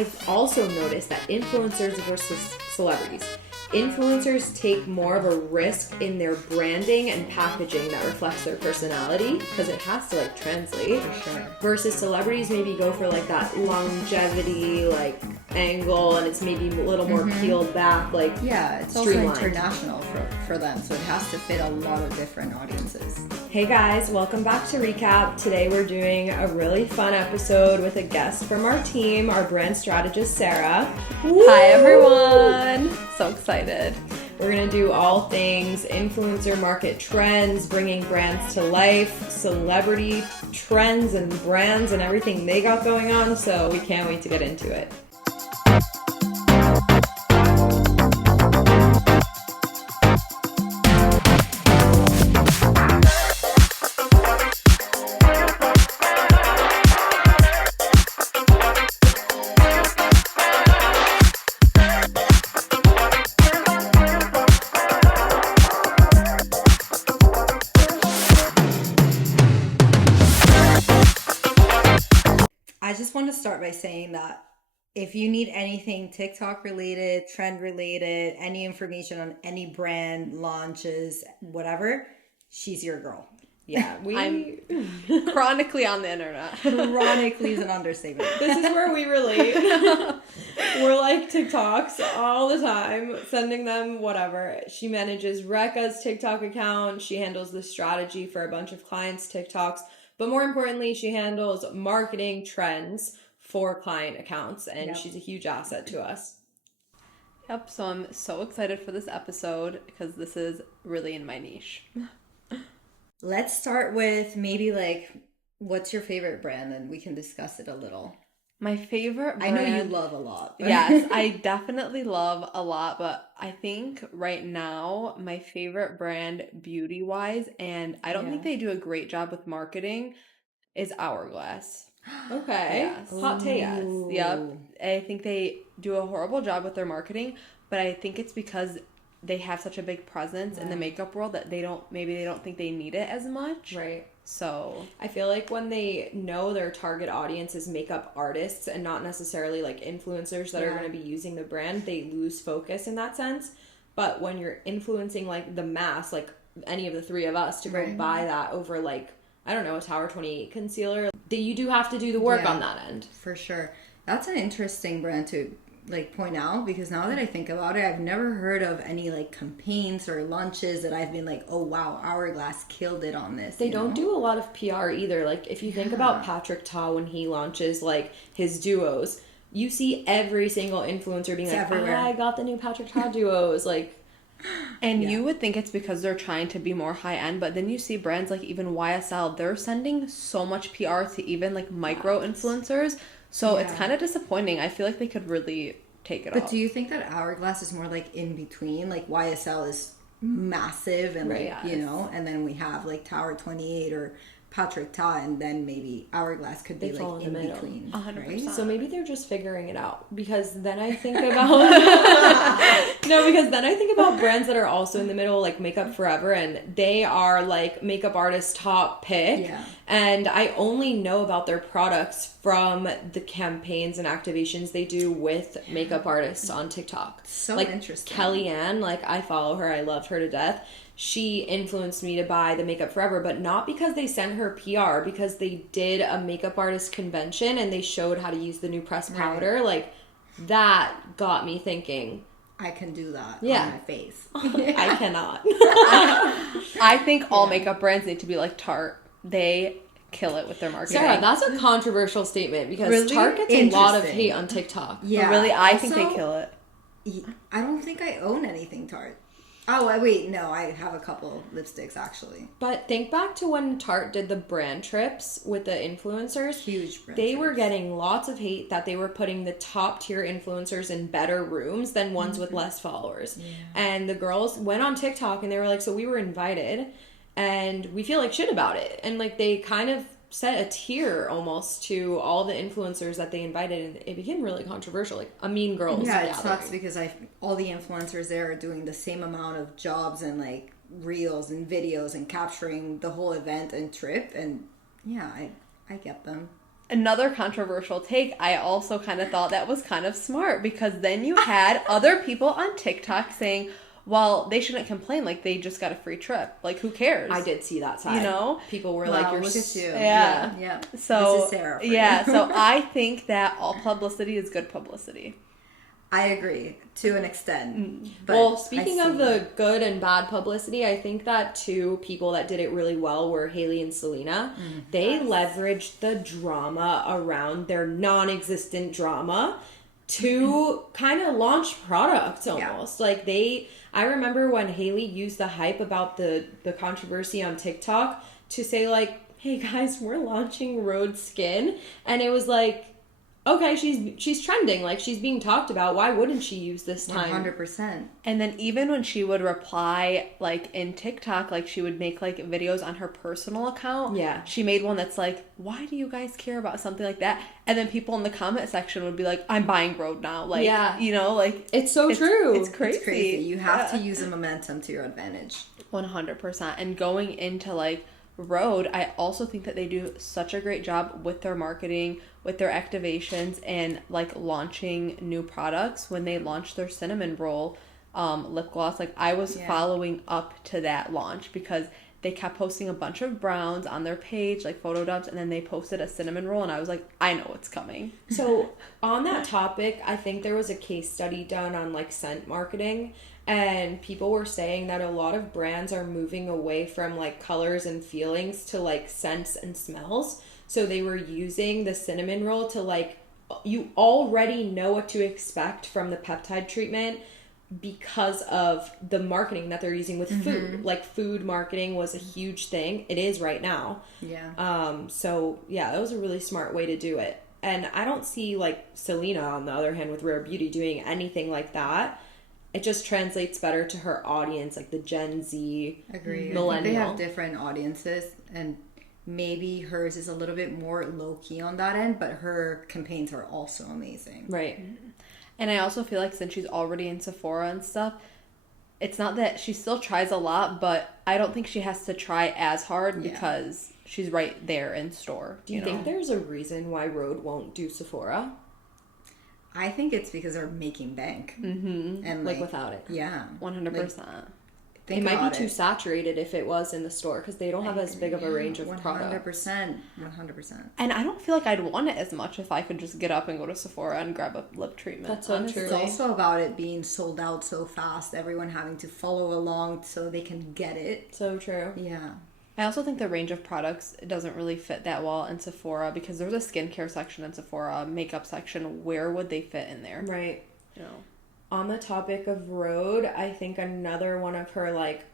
I've also noticed that influencers versus celebrities. Influencers take more of a risk in their branding and packaging that reflects their personality because it has to like translate. For sure. Versus celebrities maybe go for like that longevity like angle, and it's maybe a little more peeled back, like it's streamlined. also international for them, so it has to fit a lot of different audiences. Hey guys, welcome back to Recap. Today we're doing a really fun episode with a guest from our team, our brand strategist, Sara. Woo! Hi everyone! So excited. We're going to do all things influencer market trends, bringing brands to life, celebrity trends and brands and everything they got going on, so we can't wait to get into it. I just want to start by saying that if you need anything TikTok related, trend related, any information on any brand launches, whatever, she's your girl. Yeah, I'm chronically on the internet. Chronically is an understatement. This is where we relate. We're like TikToks all the time, sending them whatever. She manages Rekka's TikTok account. She handles the strategy for a bunch of clients' TikToks. But more importantly, she handles marketing trends for client accounts, and she's a huge asset to us. Yep, so I'm so excited for this episode because this is really in my niche. Let's start with maybe like, what's your favorite brand? And we can discuss it a little. My favorite brand... I know you love a lot. Yes, I definitely love a lot, but I think right now my favorite brand beauty-wise, and I don't think they do a great job with marketing, is Hourglass. Okay. Yes. Hot take. Yes. Yep. I think they do a horrible job with their marketing, but I think it's because they have such a big presence in the makeup world that they don't think they need it as much. Right. So I feel like when they know their target audience is makeup artists and not necessarily like influencers that are going to be using the brand, they lose focus in that sense. But when you're influencing like the mass, like any of the three of us to go buy that over like, I don't know, a Tower 28 concealer, that you do have to do the work on that end. For sure. That's an interesting brand to like point out, because now that I think about it, I've never heard of any like campaigns or launches that I've been like, oh wow, Hourglass killed it on this. They don't do a lot of PR either. Like if you think about Patrick Ta when he launches like his duos, you see every single influencer being like, everywhere. I got the new Patrick Ta duos, like. And you would think it's because they're trying to be more high end, but then you see brands like even YSL, they're sending so much PR to even like micro influencers. So it's kind of disappointing. I feel like they could really take it off. But do you think that Hourglass is more like in between? Like YSL is massive and like, you know, and then we have like Tower 28 or Patrick Ta, and then maybe Hourglass could be like in between. 100%. Right? So maybe they're just figuring it out, because then I think about because then I think about brands that are also in the middle, like Makeup Forever, and they are like makeup artist top pick. Yeah. And I only know about their products from the campaigns and activations they do with makeup artists on TikTok. So like interesting. Kellyanne, like I follow her, I loved her to death. She influenced me to buy the Makeup Forever, but not because they sent her PR, because they did a makeup artist convention and they showed how to use the new pressed powder. Right. Like, that got me thinking. I can do that Yeah. on my face. I cannot. I think all makeup brands need to be like Tarte. They kill it with their marketing. Sarah, that's a controversial statement, because Really? Tarte gets a lot of Interesting. hate on TikTok. Yeah. But really, I think Also, they kill it. I don't think I own anything Tarte. Oh, wait, no, I have a couple lipsticks actually. But think back to when Tarte did the brand trips with the influencers. Huge brand They were trips. getting lots of hate that they were putting the top tier influencers in better rooms than ones with less followers. Yeah. And the girls went on TikTok and they were like, so we were invited and we feel like shit about it. And like they kind of set a tier almost to all the influencers that they invited, and it became really controversial, like a Mean Girls Yeah, it gathering. sucks because all the influencers there are doing the same amount of jobs and like reels and videos and capturing the whole event and trip, and yeah, I get them. another controversial take, I also kind of thought that was kind of smart, because then you had other people on TikTok saying, well, they shouldn't complain, like they just got a free trip, like who cares? I did see that side. You know, people were well, like, "You're look at you." Yeah. So this is Sarah for yeah, you. so I think that all publicity is good publicity. I agree to an extent. But well, speaking of the that. good and bad publicity, I think that two people that did it really well were Hailey and Selena. They leveraged the drama around their non-existent drama to kind of launch products almost. Like I remember when Hailey used the hype about the controversy on TikTok to say like, hey guys, we're launching Rhode Skin. And it was like, okay, she's trending, like she's being talked about. Why wouldn't she use this time? 100%. And then even when she would reply, like in TikTok, like she would make like videos on her personal account. Yeah. She made one that's like, why do you guys care about something like that? And then people in the comment section would be like, I'm buying Rhode now. Like, you know, like. It's so true. It's crazy. It's crazy. You have to use the momentum to your advantage. 100%. And going into like Rhode, I also think that they do such a great job with their marketing, with their activations, and like launching new products. When they launched their cinnamon roll lip gloss, like I was following up to that launch, because they kept posting a bunch of browns on their page, like photo dubs, and then they posted a cinnamon roll, and I was like, I know what's coming. So on that topic, I think there was a case study done on like scent marketing, and people were saying that a lot of brands are moving away from like colors and feelings to like scents and smells. So they were using the cinnamon roll to like, you already know what to expect from the peptide treatment because of the marketing that they're using with food. Like food marketing was a huge thing. It is right now. Yeah. So yeah, that was a really smart way to do it. And I don't see like Selena, on the other hand, with Rare Beauty doing anything like that. It just translates better to her audience, like the Gen Z, millennial. They have different audiences, and maybe hers is a little bit more low-key on that end, but her campaigns are also amazing. Right. And I also feel like since she's already in Sephora and stuff, it's not that she still tries a lot, but I don't think she has to try as hard because she's right there in store. Do you think there's a reason why Rhode won't do Sephora? I think it's because they're making bank. And Like without it. Yeah. 100%. It might be too saturated if it was in the store, because they don't have as big of a range of 100%, products. 100%. And I don't feel like I'd want it as much if I could just get up and go to Sephora and grab a lip treatment. That's so true. It's also about it being sold out so fast, everyone having to follow along so they can get it. So true. Yeah. I also think the range of products doesn't really fit that well in Sephora, because there's a skincare section in Sephora, makeup section. Where would they fit in there? Right. You know. On the topic of Rhode, I think another one of her like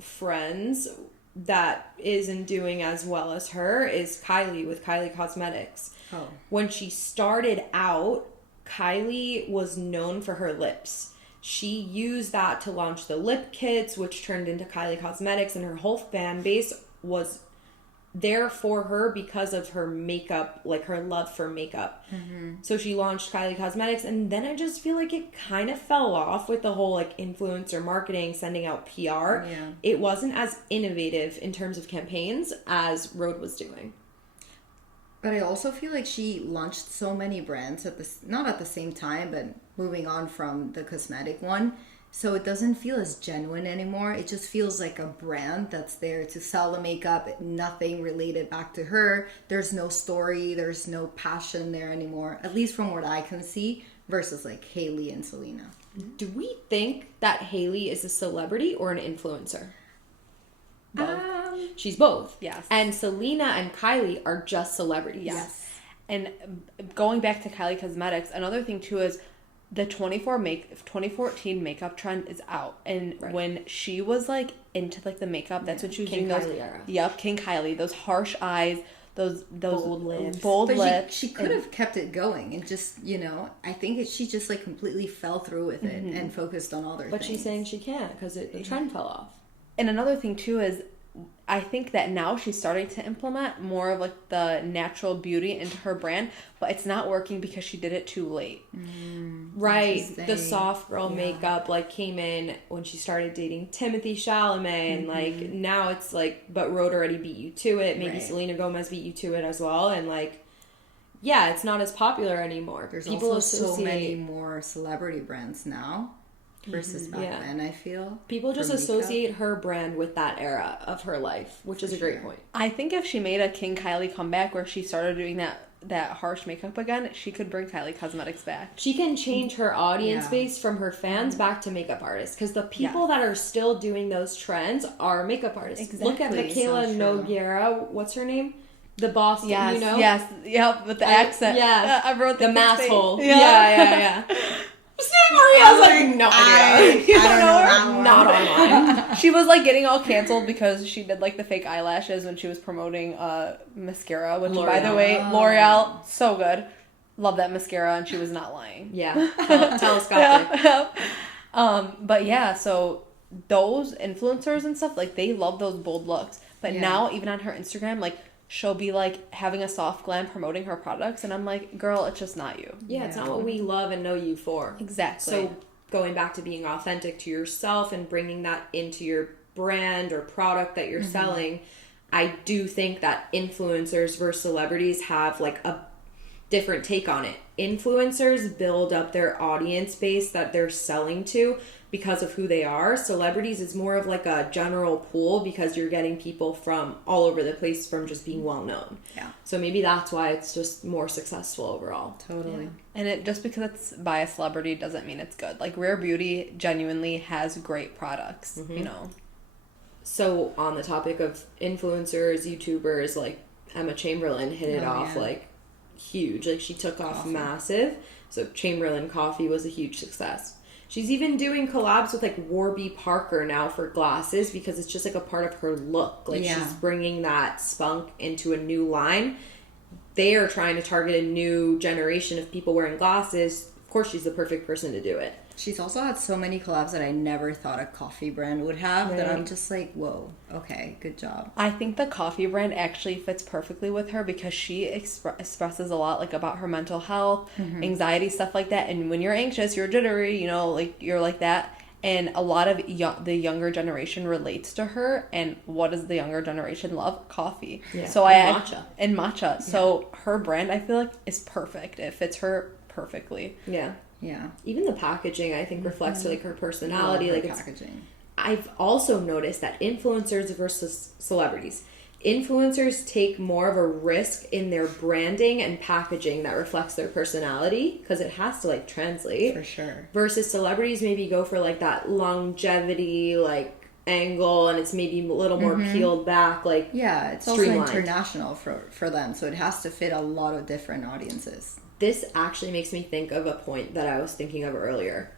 friends that isn't doing as well as her is Kylie with Kylie Cosmetics. Oh. When she started out, Kylie was known for her lips. She used that to launch the lip kits, which turned into Kylie Cosmetics, and her whole fan base was there for her because of her makeup, like her love for makeup. So she launched Kylie Cosmetics, and then I just feel like it kind of fell off with the whole like influencer marketing, sending out PR. Yeah. It wasn't as innovative in terms of campaigns as Rhode was doing. But I also feel like she launched so many brands not at the same time, but moving on from the cosmetic one. So it doesn't feel as genuine anymore. It just feels like a brand that's there to sell the makeup, nothing related back to her. There's no story, there's no passion there anymore, at least from what I can see, versus like Hailey and Selena. Do we think that Hailey is a celebrity or an influencer? Both. She's both. Yes. And Selena and Kylie are just celebrities. Yes. And going back to Kylie Cosmetics, another thing too is the 2014 makeup trend is out. And when she was like into like the makeup, that's when she was King doing Kylie those. era. Yep, King Kylie. Those harsh eyes, those Bold lips. bold But lips. she could have kept it going and just, I think she just like completely fell through with it and focused on other things. But she's saying she can't because the trend fell off. And another thing too is, I think that now she's starting to implement more of like the natural beauty into her brand, but it's not working because she did it too late. Right. The soft girl makeup like came in when she started dating Timothy Chalamet, and like now it's like, but Rhode already beat you to it. Maybe Selena Gomez beat you to it as well, and like yeah, it's not as popular anymore. There's People also so many associate more celebrity brands now versus back Yeah. then, I feel. people just for makeup. associate her brand with that era of her life, which is a great point. I think if she made a King Kylie comeback where she started doing that harsh makeup again, she could bring Kylie Cosmetics back. She can change her audience Yeah. base from her fans back to makeup artists, because the people that are still doing those trends are makeup artists. Look at Exactly. Michaela So true. Nogueira. What's her name? The Boston, Yes, you know? yes, yep, with the accent. yeah. I wrote The mass hole. Yeah. Yeah. Maria has like no idea. I don't know that one. Not online. She was like getting all canceled because she did like the fake eyelashes when she was promoting mascara, which by the L'Oreal. way, L'Oreal, so good. Love that mascara, and she was not lying. Yeah. Telescopic. But yeah, so those influencers and stuff, like they love those bold looks. But now even on her Instagram, like she'll be like having a soft glam promoting her products, and I'm like, girl, it's just not you. Yeah, it's not what we love and know you for. Exactly. So going back to being authentic to yourself and bringing that into your brand or product that you're selling, I do think that influencers versus celebrities have like a different take on it. Influencers build up their audience base that they're selling to because of who they are. Celebrities is more of like a general pool because you're getting people from all over the place from just being well known. Yeah. So maybe that's why it's just more successful overall. Totally. And it just because it's by a celebrity doesn't mean it's good. Like Rare Beauty genuinely has great products, you know. So on the topic of influencers, YouTubers, like Emma Chamberlain hit it off like huge. Like she took off massive. So Chamberlain Coffee was a huge success. She's even doing collabs with like Warby Parker now for glasses because it's just like a part of her look. Like she's bringing that spunk into a new line. They are trying to target a new generation of people wearing glasses. Of course, she's the perfect person to do it. She's also had so many collabs that I never thought a coffee brand would have that I'm just like, whoa, okay, good job. I think the coffee brand actually fits perfectly with her because she expresses a lot like about her mental health, anxiety, stuff like that. And when you're anxious, you're jittery, you know, like you're like that. And a lot of the younger generation relates to her. And what does the younger generation love? Coffee. Yeah. So Matcha. And matcha. So her brand, I feel like, is perfect. It fits her perfectly. Yeah. Yeah. Even the packaging, I think, reflects like her personality. Love her Like packaging. I've also noticed that influencers versus celebrities. Influencers take more of a risk in their branding and packaging that reflects their personality because it has to like translate. For sure. Versus celebrities maybe go for like that longevity like angle and it's maybe a little more peeled back like it's streamlined. also international for them, so it has to fit a lot of different audiences. This actually makes me think of a point that I was thinking of earlier.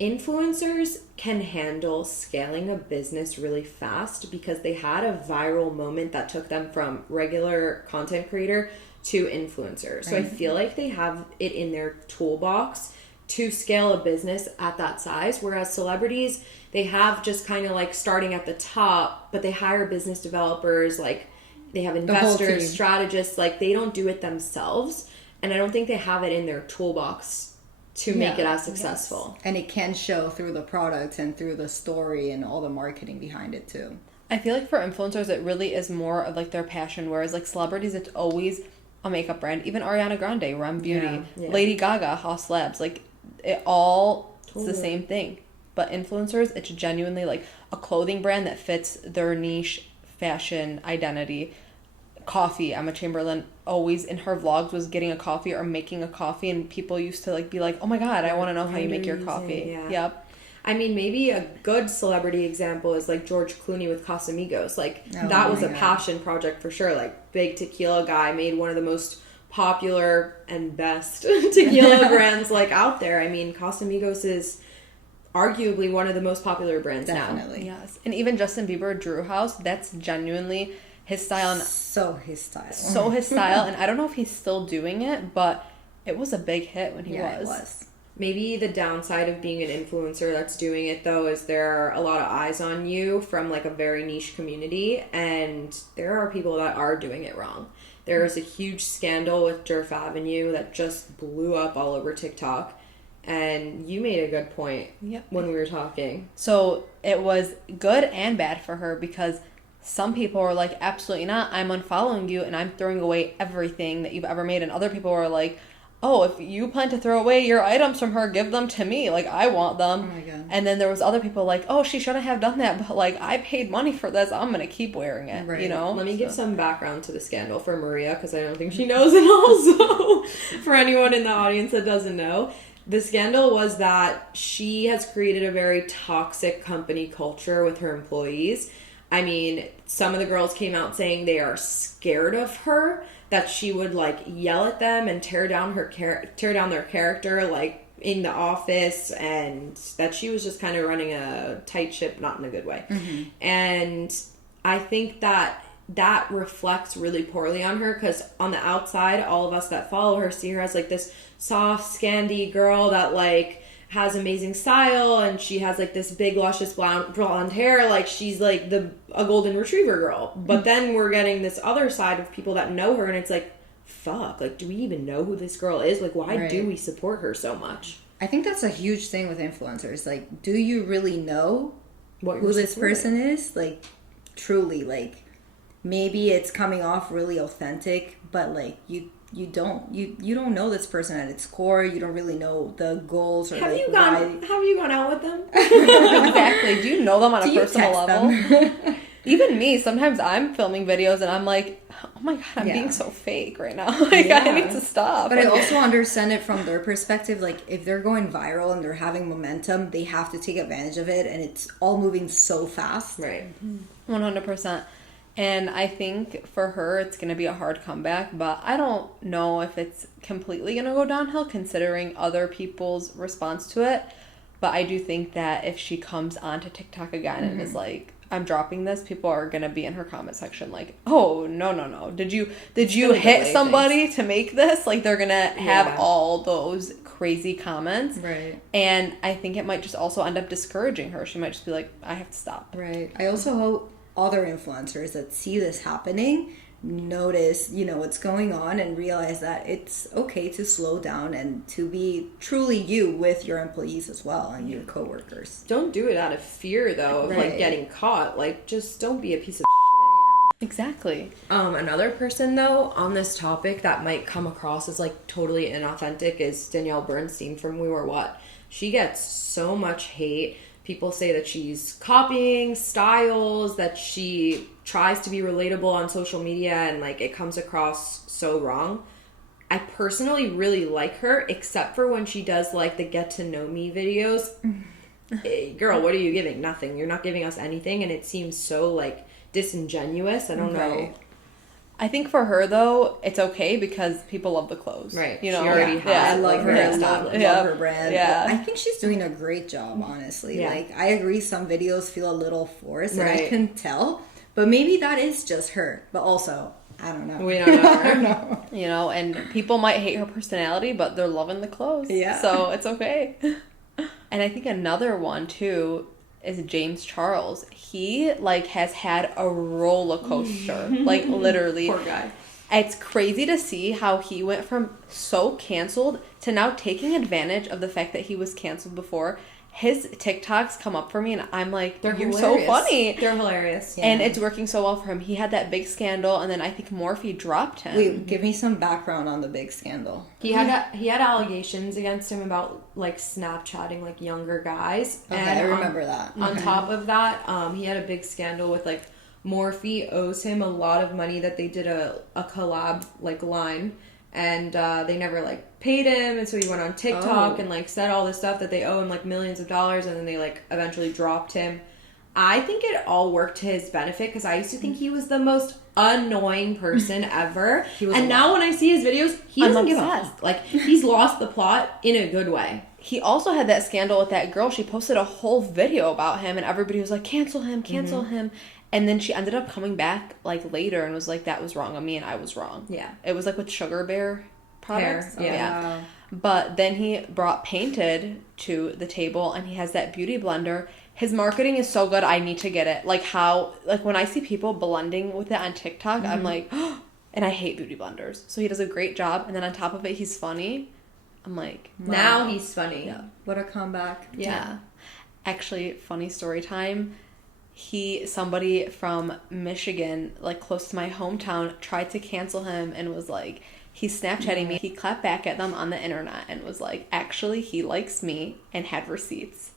Influencers can handle scaling a business really fast because they had a viral moment that took them from regular content creator to influencer. So I feel like they have it in their toolbox to scale a business at that size. Whereas celebrities, they have just kind of like starting at the top, but they hire business developers, like they have investors, strategists, like they don't do it themselves. And I don't think they have it in their toolbox to make it as successful. And it can show through the products and through the story and all the marketing behind it too. I feel like for influencers, it really is more of like their passion, whereas like celebrities, it's always a makeup brand. Even Ariana Grande, Rem Beauty, Lady Gaga, Haus Labs, like it all it's the same thing. But influencers, it's genuinely like a clothing brand that fits their niche fashion identity. Coffee, Emma Chamberlain always in her vlogs was getting a coffee or making a coffee, and people used to like be like, oh my god, I want to know how you make your coffee. Yep. I mean, maybe a good celebrity example is like George Clooney with Casamigos. Like that was a passion project for sure. Like big tequila guy made one of the most popular and best tequila brands like out there. I mean, Casamigos is arguably one of the most popular brands now. Yes. And even Justin Bieber, Drew House, that's genuinely his style. And so his style. And I don't know if he's still doing it, but it was a big hit when he was. It was. Maybe the downside of being an influencer that's doing it though is there are a lot of eyes on you from like a very niche community, and there are people that are doing it wrong. There was a huge scandal with Jerf Avenue that just blew up all over TikTok, and you made a good point when we were talking. So it was good and bad for her because some people are like, absolutely not, I'm unfollowing you and I'm throwing away everything that you've ever made. And other people are like, oh, if you plan to throw away your items from her, give them to me. Like, I want them. Oh my God. And then there was other people like, oh, she shouldn't have done that, but like, I paid money for this, I'm gonna keep wearing it. Right. You know. Let me give some background to the scandal for Maria, because I don't think she knows it. Also, for anyone in the audience that doesn't know, the scandal was that she has created a very toxic company culture with her employees. I mean, some of the girls came out saying they are scared of her, that she would like yell at them and tear down their character, like in the office, and that she was just kind of running a tight ship, not in a good way. Mm-hmm. And I think that reflects really poorly on her, because on the outside, all of us that follow her see her as like this soft, scandy girl that like has amazing style, and she has like this big luscious blonde hair, like she's like a golden retriever girl. But then we're getting this other side of people that know her, and it's like, fuck, like, do we even know who this girl is? Like, why do we support her so much? I think that's a huge thing with influencers. Like, do you really know who this person is? Like, truly, like, maybe it's coming off really authentic, but like you don't know this person at its core. You don't really know the goals or have you gone out with them? Exactly. Do you know them on a personal level? Even me, sometimes I'm filming videos and I'm like, oh my God, I'm being so fake right now. Like, I need to stop. But I also understand it from their perspective. Like, if they're going viral and they're having momentum, they have to take advantage of it, and it's all moving so fast. Right. 100%. And I think for her, it's going to be a hard comeback, but I don't know if it's completely going to go downhill considering other people's response to it. But I do think that if she comes onto TikTok again and is like, I'm dropping this, people are going to be in her comment section like, oh, no. Did you hit somebody to make this? Like, they're going to have all those crazy comments. Right. And I think it might just also end up discouraging her. She might just be like, I have to stop. Right. I also hope other influencers that see this happening notice, what's going on, and realize that it's okay to slow down and to be truly you with your employees as well and your coworkers. Don't do it out of fear though of like getting caught. Like, just don't be a piece of Exactly. Another person though on this topic that might come across as like totally inauthentic is Danielle Bernstein from We Were What. She gets so much hate. People say that she's copying styles, that she tries to be relatable on social media, and like it comes across so wrong. I personally really like her, except for when she does like the get to know me videos. Hey, girl, what are you giving? Nothing. You're not giving us anything, and it seems so like disingenuous. I don't know. I think for her though, it's okay because people love the clothes. Right. You know, she already has. I love her. I love her brand. Yeah. I think she's doing a great job, honestly. Yeah. Like, I agree some videos feel a little forced, and I can tell. But maybe that is just her. But also, I don't know. We don't know her. I don't know. You know, and people might hate her personality, but they're loving the clothes. Yeah. So it's okay. And I think another one too is James Charles. He like has had a roller coaster, like literally. Poor guy. It's crazy to see how he went from so canceled to now taking advantage of the fact that he was canceled before. His TikToks come up for me and I'm like, you're hilarious. So funny. They're hilarious. Yeah. And it's working so well for him. He had that big scandal and then I think Morphe dropped him. Wait, give me some background on the big scandal. He had allegations against him about like Snapchatting like younger guys. Okay, and I remember that. On top of that, he had a big scandal with like Morphe owes him a lot of money that they did a collab like line. And they never like paid him, and so he went on TikTok and like said all this stuff that they owe him like millions of dollars, and then they like eventually dropped him. I think it all worked to his benefit because I used to think he was the most annoying person ever, and now when I see his videos, he doesn't give a fuck. Like, he's lost the plot in a good way. He also had that scandal with that girl. She posted a whole video about him, and everybody was like, cancel him. And then she ended up coming back like later and was like, that was wrong on me and I was wrong. Yeah. It was like with Sugar Bear products. Yeah. But then he brought Painted to the table and he has that beauty blender. His marketing is so good. I need to get it. Like when I see people blending with it on TikTok, I'm like, oh, and I hate beauty blenders. So he does a great job. And then on top of it, he's funny. I'm like, wow. Now he's funny. Yeah. What a comeback. Yeah. Actually, funny story time. somebody from Michigan, like close to my hometown, tried to cancel him and was like, he's Snapchatting me. He clapped back at them on the internet and was like, actually, he likes me, and had receipts.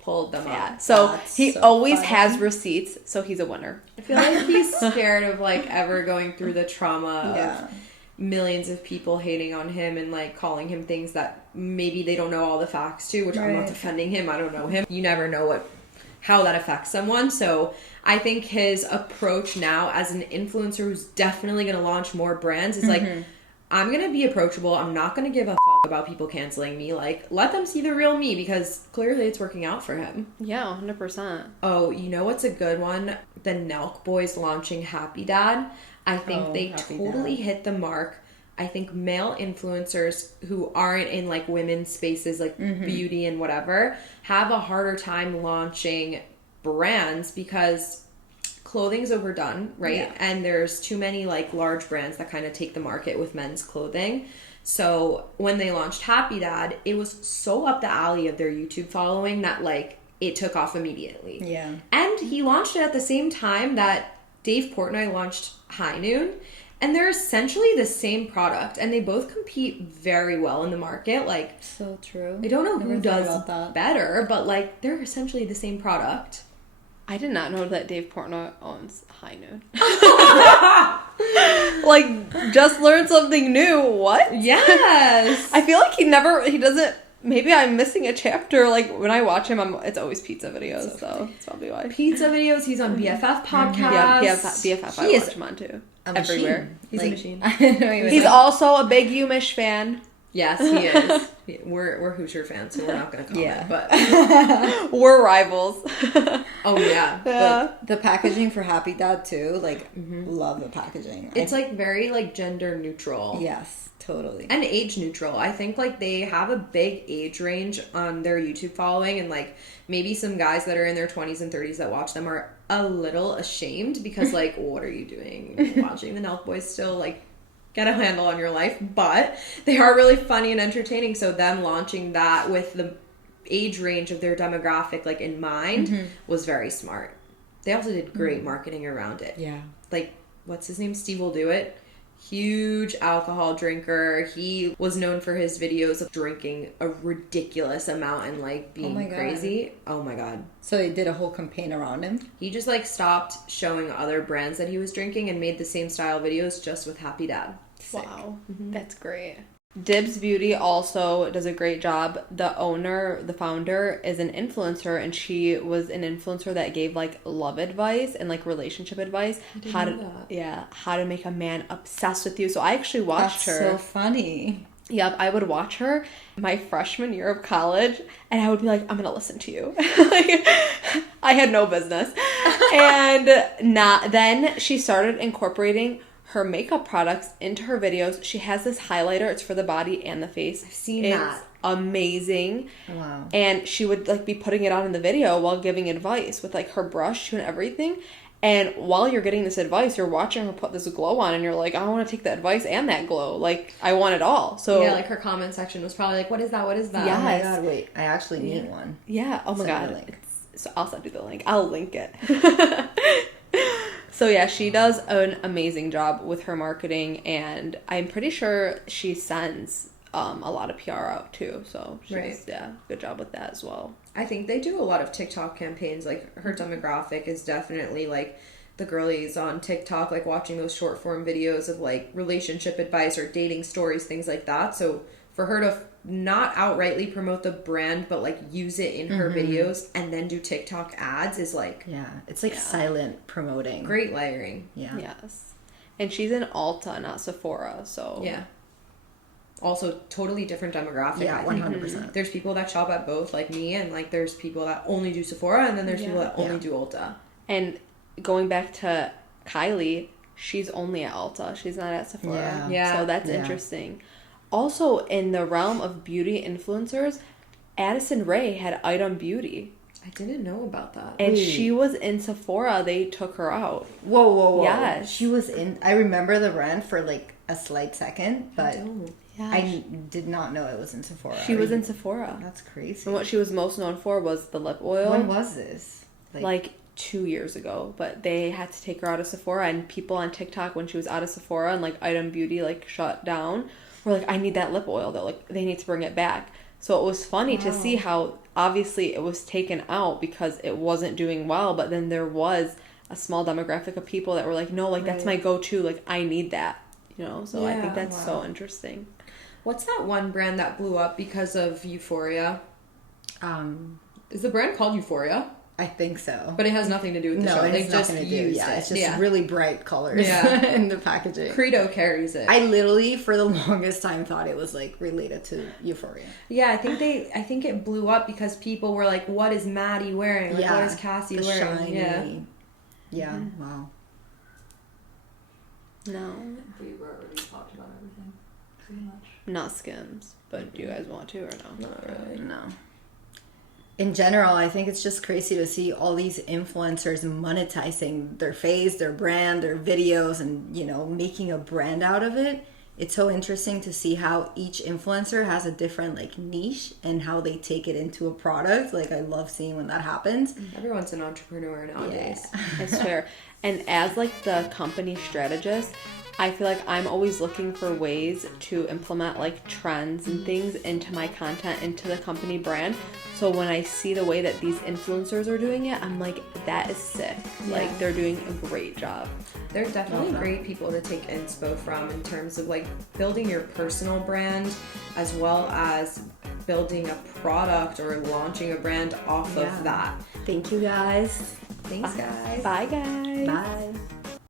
Pulled them up. So That's he so always funny. has receipts, so he's a winner. I feel like he's scared of like ever going through the trauma of millions of people hating on him and like calling him things that maybe they don't know all the facts to, which I'm not defending him. I don't know him. You never know how that affects someone. So I think his approach now as an influencer who's definitely going to launch more brands is like, I'm going to be approachable. I'm not going to give a fuck about people canceling me. Like, let them see the real me, because clearly it's working out for him. Yeah, 100%. Oh, you know what's a good one? The Nelk Boys launching Happy Dad. I think they totally hit the mark. I think male influencers who aren't in like women's spaces like beauty and whatever have a harder time launching brands because clothing's overdone, right? Yeah. And there's too many like large brands that kind of take the market with men's clothing. So when they launched Happy Dad, it was so up the alley of their YouTube following that like it took off immediately. Yeah. And he launched it at the same time that Dave Portnoy launched High Noon. And they're essentially the same product, and they both compete very well in the market. Like, so true. I don't know who does better, but like they're essentially the same product. I did not know that Dave Portnoy owns High Noon. Like, just learned something new. What? Yes. I feel like he doesn't. Maybe I'm missing a chapter. Like, when I watch him, it's always pizza videos, so that's probably why. Pizza videos. He's on BFF podcast. Yeah, BFF. I watch him on too. Everywhere. He's a machine. He's also a big Umish fan. Yes, he is. We're Hoosier fans, so we're not going to comment. But we're rivals. Oh yeah. The packaging for Happy Dad too. Like, love the packaging. It's like very like gender neutral. Yes, totally. And age neutral. I think like they have a big age range on their YouTube following, and like maybe some guys that are in their 20s and 30s that watch them are a little ashamed because like, what are you doing watching the Nelk Boys still? Like, get a handle on your life. But they are really funny and entertaining, so them launching that with the age range of their demographic like in mind was very smart. They also did great marketing around it. Yeah. Like, what's his name? Steve Will Do It. Huge alcohol drinker. He was known for his videos of drinking a ridiculous amount and like being crazy. Oh my god. So they did a whole campaign around him? He just like stopped showing other brands that he was drinking and made the same style videos just with Happy Dad. Wow. That's great. Dibs Beauty also does a great job. The founder, is an influencer, and she was an influencer that gave like love advice and like relationship advice. How to make a man obsessed with you. So I actually watched her. That's so funny. Yep, I would watch her my freshman year of college, and I would be like, I'm gonna listen to you. Like, I had no business. And then she started incorporating her makeup products into her videos. She has this highlighter. It's for the body and the face. I've seen it's that. Amazing. Wow. And she would like be putting it on in the video while giving advice with like her brush and everything. And while you're getting this advice, you're watching her put this glow on, and you're like, I want to take the advice and that glow. Like, I want it all. So yeah, like her comment section was probably like, what is that? What is that? Yes. Oh my god, wait. I actually need one. Yeah. Oh my god. So I'll send you the link. I'll link it. So yeah, she does an amazing job with her marketing, and I'm pretty sure she sends a lot of PR out too. So she's good job with that as well. I think they do a lot of TikTok campaigns. Like, her demographic is definitely like the girlies on TikTok, like watching those short form videos of like relationship advice or dating stories, things like that. So for her to not outrightly promote the brand, but like use it in her videos and then do TikTok ads is like, it's like silent promoting. Great layering. Yeah. Yes. And she's in Ulta, not Sephora, so yeah. Also, totally different demographic. Yeah, I think 100%. There's people that shop at both, like me, and like there's people that only do Sephora, and then there's people that only do Ulta. And going back to Kylie, she's only at Ulta. She's not at Sephora. Yeah. So that's interesting. Also, in the realm of beauty influencers, Addison Rae had Item Beauty. I didn't know about that. And she was in Sephora. They took her out. Whoa. Yes. She was in... I remember the brand for like a slight second, but I did not know it was in Sephora. She was in Sephora. That's crazy. And what she was most known for was the lip oil. When was this? Like 2 years ago, but they had to take her out of Sephora, and people on TikTok, when she was out of Sephora and like Item Beauty like shut down, were like, I need that lip oil though, like they need to bring it back. So it was funny to see how obviously it was taken out because it wasn't doing well, but then there was a small demographic of people that were like, no, like that's my go-to, like I need that, you know. So I think that's so interesting. What's that one brand that blew up because of Euphoria? Is the brand called Euphoria? I think so. But it has nothing to do with the show. They just used it. It's just really bright colors in the packaging. Credo carries it. I literally, for the longest time, thought it was like related to Euphoria. Yeah, I think it blew up because people were like, what is Maddie wearing? Like, what is Cassie wearing? Shiny. Yeah. Wow. No. We already talked about everything, pretty much. Not Skims, but do you guys want to or no? Not really. No. In general, I think it's just crazy to see all these influencers monetizing their face, their brand, their videos, and, you know, making a brand out of it. It's so interesting to see how each influencer has a different, like, niche and how they take it into a product. Like, I love seeing when that happens. Everyone's an entrepreneur nowadays. Yeah. It's fair. And as, like, the company strategist, I feel like I'm always looking for ways to implement, like, trends and things into my content, into the company brand. So when I see the way that these influencers are doing it, I'm like, that is sick. Yeah. Like, they're doing a great job. They're definitely great people to take inspo from in terms of, like, building your personal brand as well as building a product or launching a brand off of that. Thank you, guys. Thanks, guys. Bye, guys. Bye.